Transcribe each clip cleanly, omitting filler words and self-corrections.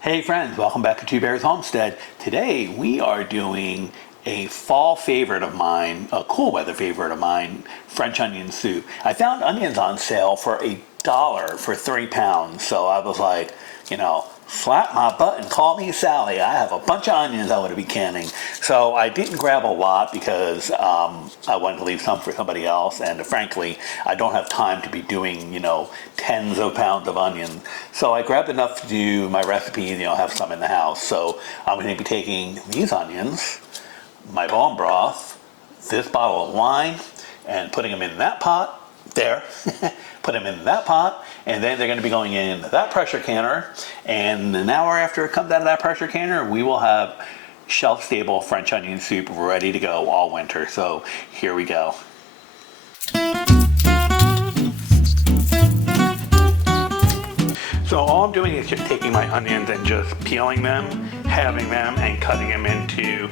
Hey friends, welcome back to Two Bears Homestead. Today we are doing a fall favorite of mine, a cool weather favorite of mine, French onion soup. I found onions on sale for $1 for 3 pounds, so I was like, slap my butt and call me Sally. I have a bunch of onions I want to be canning. So I didn't grab a lot because I wanted to leave some for somebody else, and frankly, I don't have time to be doing, tens of pounds of onions. So I grabbed enough to do my recipe, have some in the house. So I'm going to be taking these onions, my bone broth, this bottle of wine, and putting them in that pot. There, put them in that pot, and then they're going to be going in that pressure canner, and an hour after it comes out of that pressure canner, we will have shelf-stable French onion soup ready to go all winter. So here we go. So all I'm doing is just taking my onions and just peeling them, halving them, and cutting them into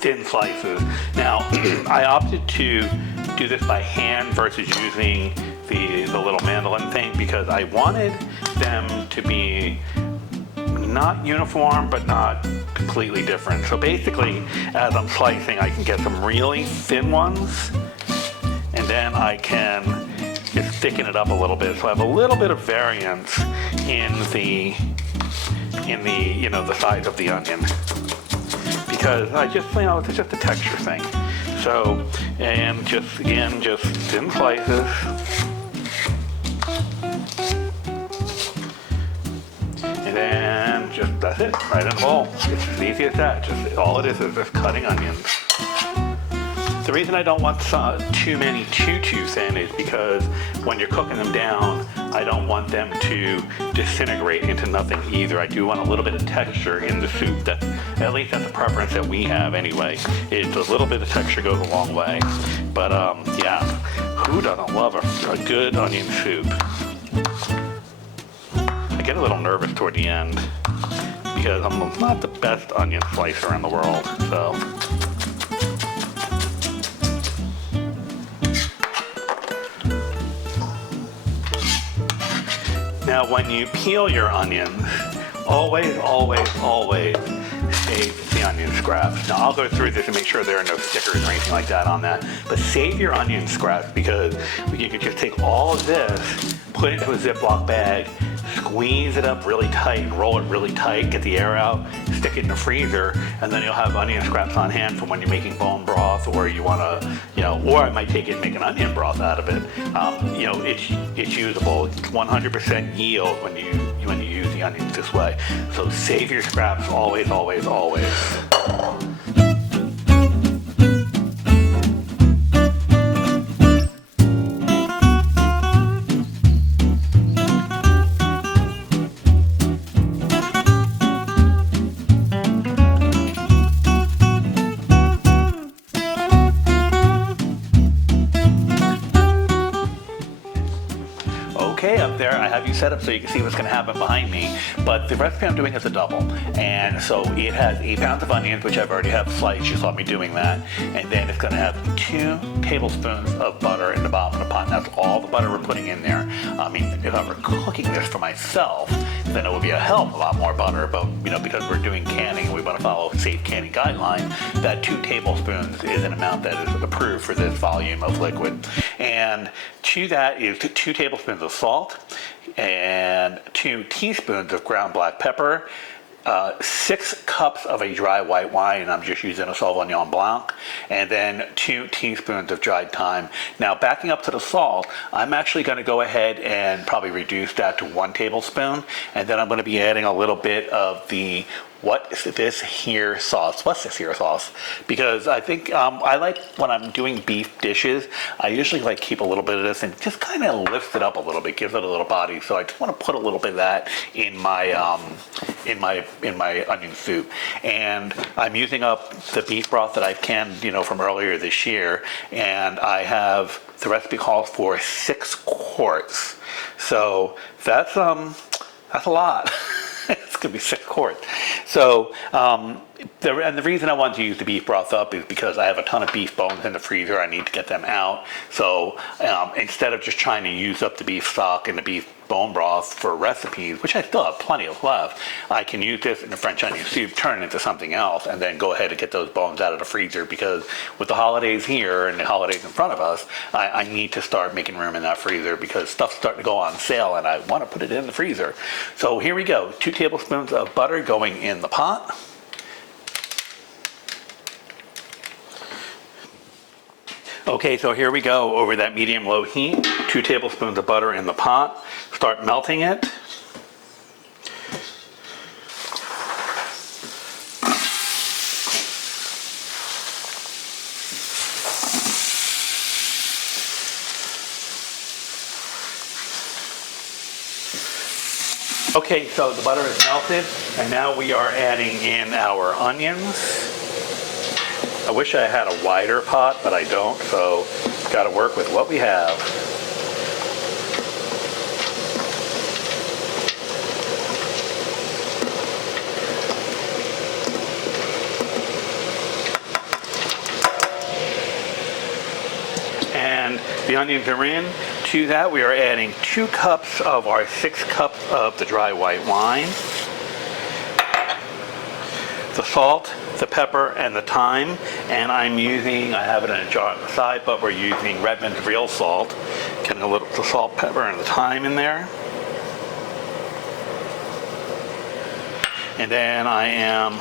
thin slices. Now, I opted to do this by hand versus using the little mandolin thing because I wanted them to be not uniform but not completely different. So basically, as I'm slicing, I can get some really thin ones, and then I can just thicken it up a little bit. So I have a little bit of variance in the the size of the onion, because I just, it's just a texture thing. So, and just thin slices. And then that's it, right in the bowl. It's as easy as that. All it is just cutting onions. The reason I don't want too many too thin is because when you're cooking them down, I don't want them to disintegrate into nothing either. I do want a little bit of texture in the soup. At least that's a preference that we have anyway. It's a little bit of texture goes a long way. But yeah, who doesn't love a good onion soup? I get a little nervous toward the end because I'm not the best onion slicer in the world, so. Now, when you peel your onions, always save the onion scraps. Now, I'll go through this and make sure there are no stickers or anything like that on that. But save your onion scraps, because you can just take all of this, put it into a Ziploc bag, squeeze it up really tight, and roll it really tight, get the air out, stick it in the freezer, and then you'll have onion scraps on hand for when you're making bone broth, or you want to, or I might take it and make an onion broth out of it. It's usable. It's 100% yield when you use the onions this way. So save your scraps always. Okay, up there, I have you set up so you can see what's going to happen behind me, but the recipe I'm doing is a double, and so it has 8 pounds of onions, which I've already have sliced. You saw me doing that, and then it's going to have 2 tablespoons of butter in the bottom of the pot, and that's all the butter we're putting in there. I mean, if I were cooking this for myself, then it would be a hell of a lot more butter, but because we're doing canning and we want to follow safe canning guidelines, that 2 tablespoons is an amount that is approved for this volume of liquid. And to that is 2 tablespoons of salt and 2 teaspoons of ground black pepper, 6 cups of a dry white wine, and I'm just using a Sauvignon Blanc, and then 2 teaspoons of dried thyme. Now, backing up to the salt, I'm actually going to go ahead and probably reduce that to 1 tablespoon, and then I'm going to be adding a little bit of the what's this here sauce, because I think I like, when I'm doing beef dishes, I usually like keep a little bit of this and just kind of lifts it up a little bit, gives it a little body. So I just want to put a little bit of that in my onion soup. And I'm using up the beef broth that I canned from earlier this year, and I have, the recipe calls for 6 quarts, so that's a lot. It's going to be 6 quarts. So the reason I wanted to use the beef broth up is because I have a ton of beef bones in the freezer. I need to get them out. So instead of just trying to use up the beef stock and the beef bone broth for recipes, which I still have plenty of left, I can use this in the French onion soup, turn it into something else, and then go ahead and get those bones out of the freezer, because with the holidays here and the holidays in front of us, I need to start making room in that freezer because stuff's starting to go on sale and I want to put it in the freezer. So here we go, 2 tablespoons of butter going in the pot. Okay, so here we go over that medium-low heat. 2 tablespoons of butter in the pot. Start melting it. Okay, so the butter is melted, and now we are adding in our onions. I wish I had a wider pot, but I don't, so got to work with what we have. And the onions are in. To that, we are adding 2 cups of our 6 cups of the dry white wine, the salt, the pepper, and the thyme, and I have it in a jar on the side, but we're using Redmond's real salt. Getting a little the salt, pepper, and the thyme in there. And then I am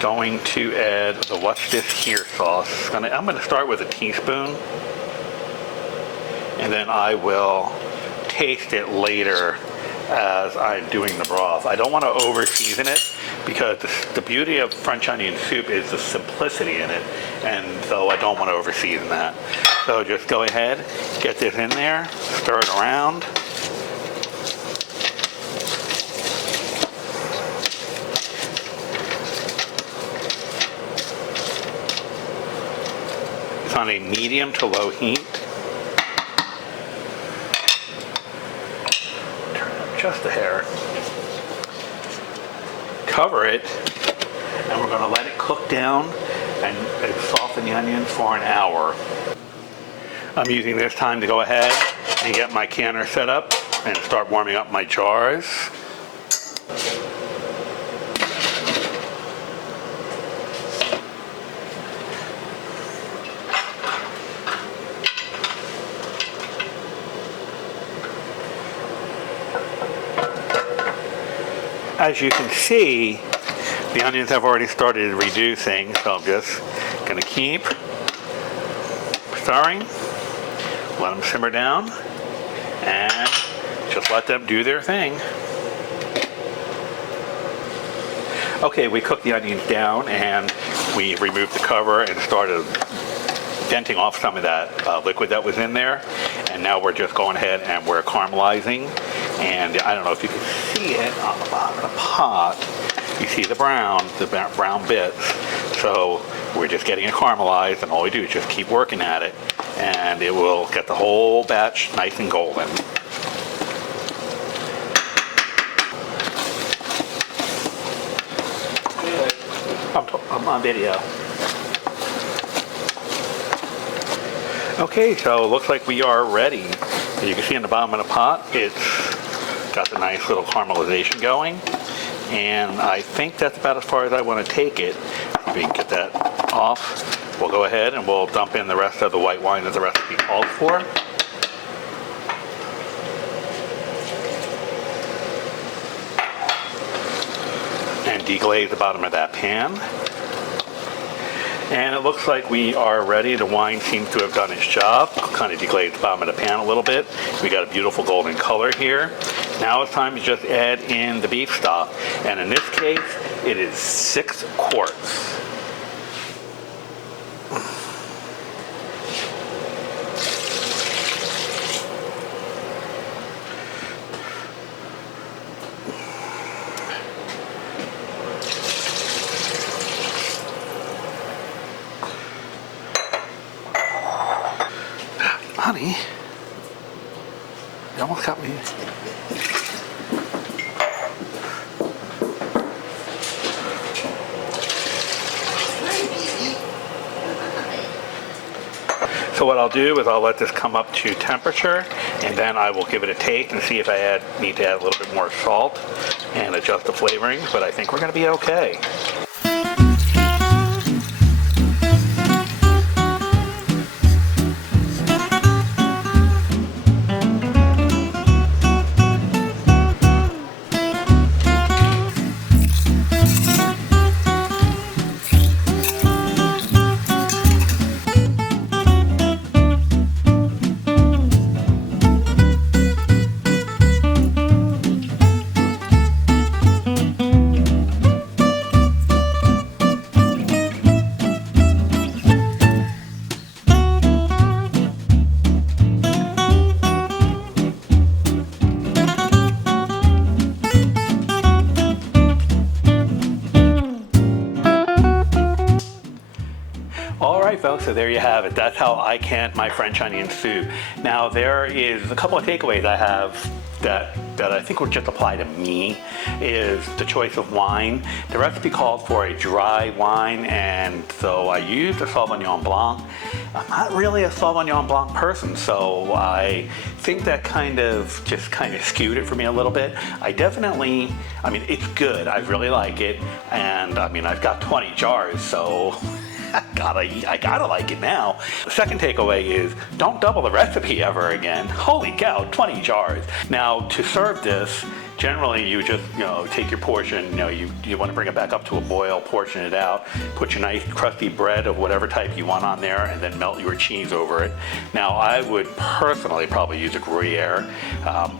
going to add the What's This Here sauce. I'm going to start with a teaspoon, and then I will taste it later as I'm doing the broth. I don't want to over season it because the beauty of French onion soup is the simplicity in it, and so I don't want to over season that. So just go ahead, get this in there, stir it around. It's on a medium to low heat. Just a hair. Cover it, and we're going to let it cook down and soften the onions for an hour. I'm using this time to go ahead and get my canner set up and start warming up my jars. As you can see, the onions have already started reducing, so I'm just going to keep stirring, let them simmer down, and just let them do their thing. Okay, we cooked the onions down and we removed the cover and started venting off some of that liquid that was in there, and now we're just going ahead and we're caramelizing. And I don't know if you can see it on the bottom of the pot. You see the brown bits. So we're just getting it caramelized, and all we do is just keep working at it, and it will get the whole batch nice and golden. I'm on video. Okay, so it looks like we are ready. As you can see in the bottom of the pot, it's got the nice little caramelization going, and I think that's about as far as I want to take it. If we can get that off, we'll go ahead and we'll dump in the rest of the white wine that the recipe calls for. And deglaze the bottom of that pan. And it looks like we are ready. The wine seems to have done its job. Kind of deglazed the bottom of the pan a little bit. We got a beautiful golden color here. Now it's time to just add in the beef stock. And in this case, it is 6 quarts. Honey, you almost got me. So what I'll do is I'll let this come up to temperature, and then I will give it a taste and see if I need to add a little bit more salt and adjust the flavorings, but I think we're going to be okay. All right, folks, so there you have it. That's how I can my French onion soup. Now, there is a couple of takeaways I have that I think would just apply to me, is the choice of wine. The recipe calls for a dry wine, and so I used a Sauvignon Blanc. I'm not really a Sauvignon Blanc person, so I think that kind of skewed it for me a little bit. I mean, it's good. I really like it, and I mean, I've got 20 jars, so I gotta like it now. The second takeaway is don't double the recipe ever again. Holy cow, 20 jars. Now, to serve this, generally you just, take your portion, you want to bring it back up to a boil, portion it out, put your nice crusty bread of whatever type you want on there, and then melt your cheese over it. Now, I would personally probably use a Gruyere,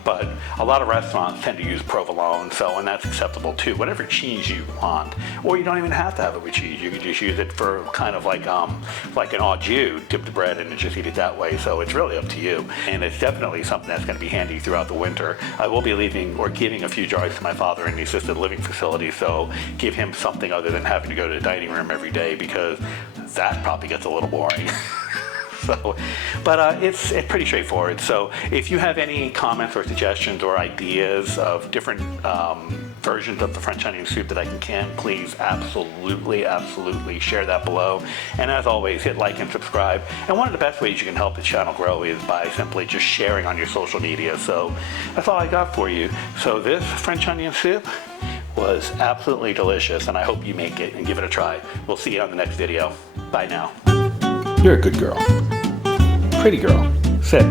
but a lot of restaurants tend to use provolone, and that's acceptable too. Whatever cheese you want, or you don't even have to have it with cheese. You can just use it for kind of like an au jus, dip the bread in and just eat it that way. So it's really up to you, and it's definitely something that's going to be handy throughout the winter. I will be leaving or giving a few jars to my father in the assisted living facility, so give him something other than having to go to the dining room every day, because that probably gets a little boring. But it's pretty straightforward. So if you have any comments or suggestions or ideas of different versions of the French onion soup that I can, please absolutely share that below. And as always, hit like and subscribe. And one of the best ways you can help the channel grow is by simply just sharing on your social media. So that's all I got for you. So this French onion soup was absolutely delicious, and I hope you make it and give it a try. We'll see you on the next video. Bye now. You're a good girl. Pretty girl. Sit.